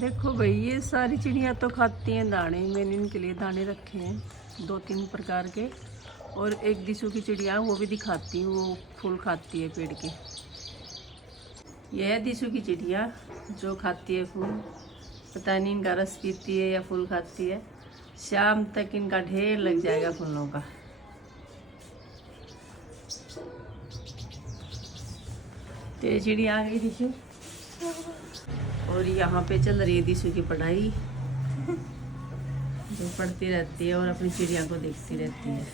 देखो भाई, ये सारी चिड़िया तो खाती हैं दाने। मैंने इनके लिए दाने रखे हैं 2-3 प्रकार के। और एक दिसू की चिड़िया वो भी दिखाती हूँ, वो फूल खाती है पेड़ के। यह है दिसू की चिड़िया जो खाती है फूल। पता नहीं इनका रस पीती है या फूल खाती है। शाम तक इनका ढेर लग जाएगा फूलों का। तो ये चिड़िया आ गई दिसू। और यहाँ पे चल रही है दिसू की पढ़ाई, जो पढ़ती रहती है और अपनी चिड़िया को देखती रहती है।